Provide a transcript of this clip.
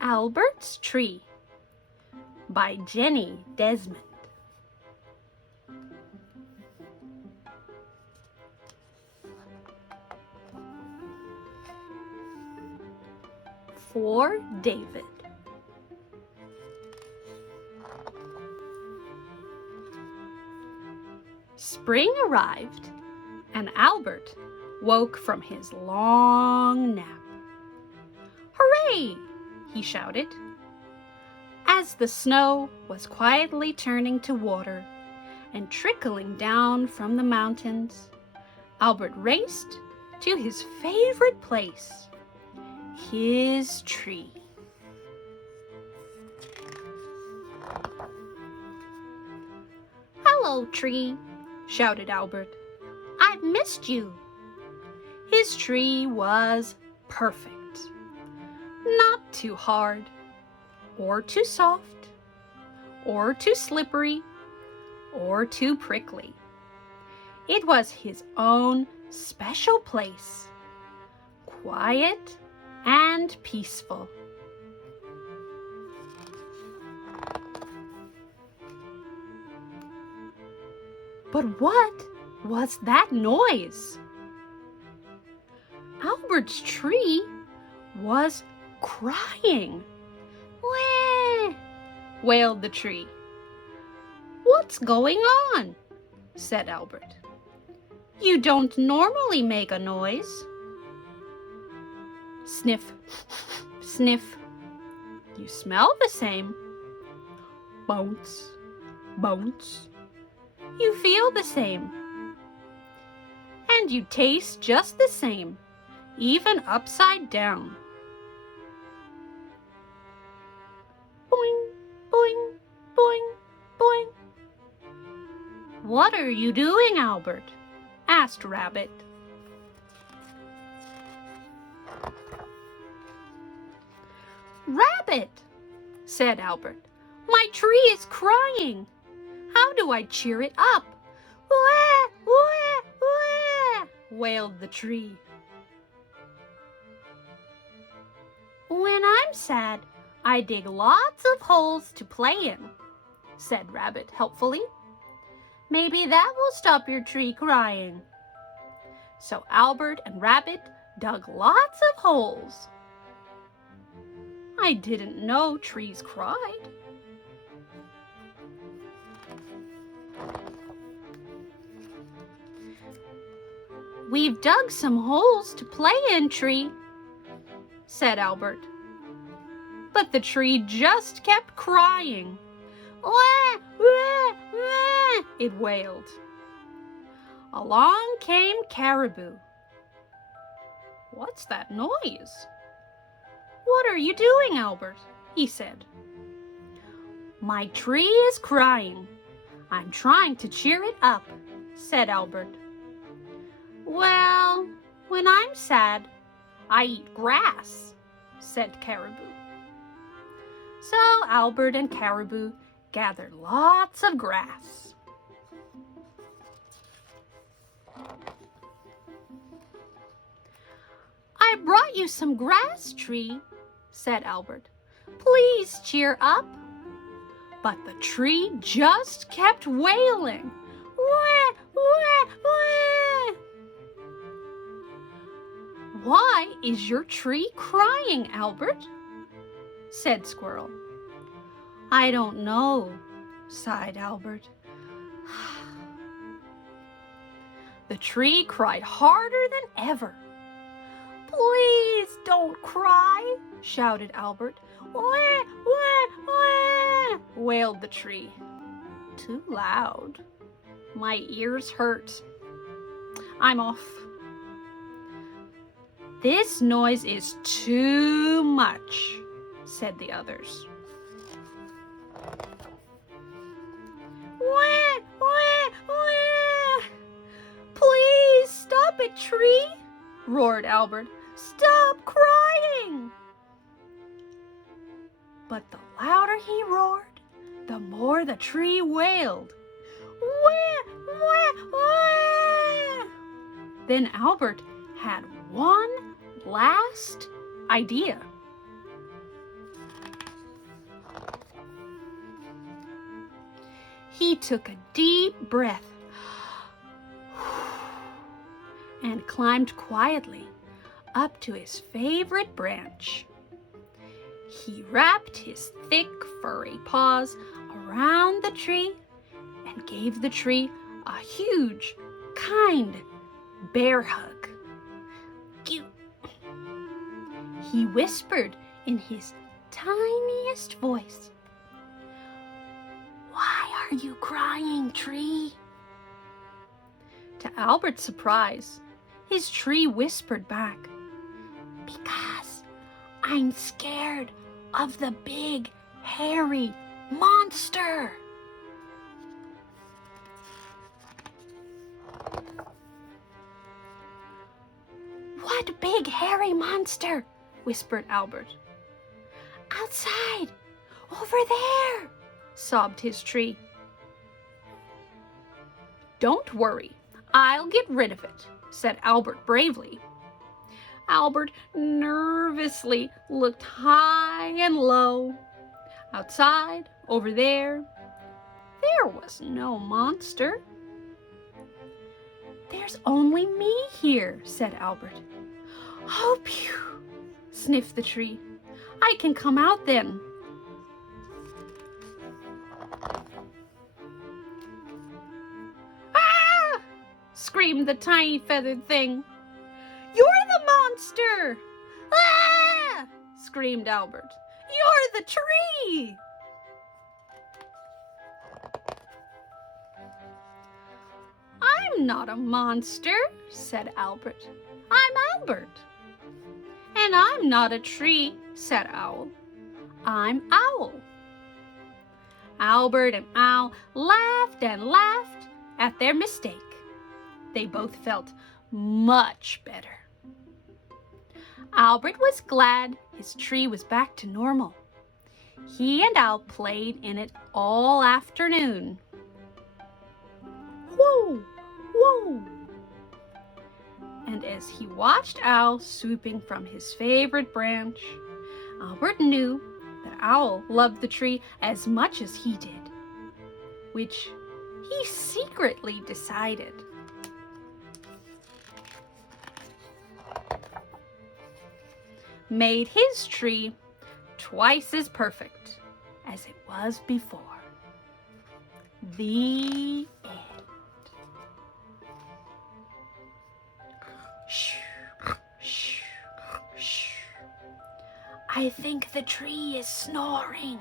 Albert's Tree by Jenny Desmond. For David. Spring arrived, and Albert woke from his long nap. "Hooray!" he shouted. As the snow was quietly turning to water and trickling down from the mountains, Albert raced to his favorite place, his tree. "Hello, tree," shouted Albert. "I've missed you." His tree was perfect. Not too hard, or too soft, or too slippery, or too prickly. It was his own special place, quiet and peaceful. But what was that noise? Albert's tree was crying. "Wah!" wailed the tree. "What's going on?" said Albert. "You don't normally make a noise." Sniff, sniff. "You smell the same." Bounce, bounce. "You feel the same." "And you taste just the same, even upside down." Boing, boing, boing, boing. "What are you doing, Albert?" asked Rabbit. "Rabbit," said Albert, "my tree is crying. How do I cheer it up?" "Wah, wah, wah," wailed the tree. "When I'm sad, I dig lots of holes to play in," said Rabbit helpfully. "Maybe that will stop your tree crying." So Albert and Rabbit dug lots of holes. I didn't know trees cried. "We've dug some holes to play in, tree," said Albert. But the tree just kept crying. "Wah, wah, wah," it wailed. Along came Caribou. "What's that noise?" "What are you doing, Albert?" he said. "My tree is crying. I'm trying to cheer it up," said Albert. "Well, when I'm sad, I eat grass," said Caribou. So Albert and Caribou gathered lots of grass. "I brought you some grass, tree," said Albert. "Please cheer up." But the tree just kept wailing. "Wah, wah, wah." "Why is your tree crying, Albert?" said Squirrel. "I don't know," sighed Albert. The tree cried harder than ever. "Please don't cry," shouted Albert. "Wah, wah, wah," wailed the tree. Too loud. My ears hurt. I'm off. "This noise is too much," said the others. "Wah, wah, wah." "Please stop it, tree," roared Albert. "Stop crying." But the louder he roared, the more the tree wailed. "Wah, wah, wah." Then Albert had one last idea. He took a deep breath and climbed quietly up to his favorite branch. He wrapped his thick, furry paws around the tree and gave the tree a huge, kind bear hug. Cute. He whispered in his tiniest voice, "Why are you crying, tree?" To Albert's surprise, his tree whispered back, "Because I'm scared of the big, hairy monster." "What big, hairy monster?" whispered Albert. "Outside, over there," sobbed his tree. "Don't worry, I'll get rid of it," said Albert bravely. Albert nervously looked high and low. Outside, over there was no monster. "There's only me here," said Albert. "Oh, phew," sniffed the tree. "I can come out then." "Ah!" screamed the tiny feathered thing. "You're the monster!" "Ah!" screamed Albert. "You're the tree!" "I'm not a monster," said Albert. "I'm Albert." "And I'm not a tree," said Owl. "I'm Owl." Albert and Owl laughed and laughed at their mistake. They both felt much better. Albert was glad his tree was back to normal. He and Owl played in it all afternoon. Whoa! Whoa! And as he watched Owl swooping from his favorite branch, Albert knew that Owl loved the tree as much as he did, which he secretly decided. Made his tree twice as perfect as it was before. The end. Shh, shh, shh. I think the tree is snoring.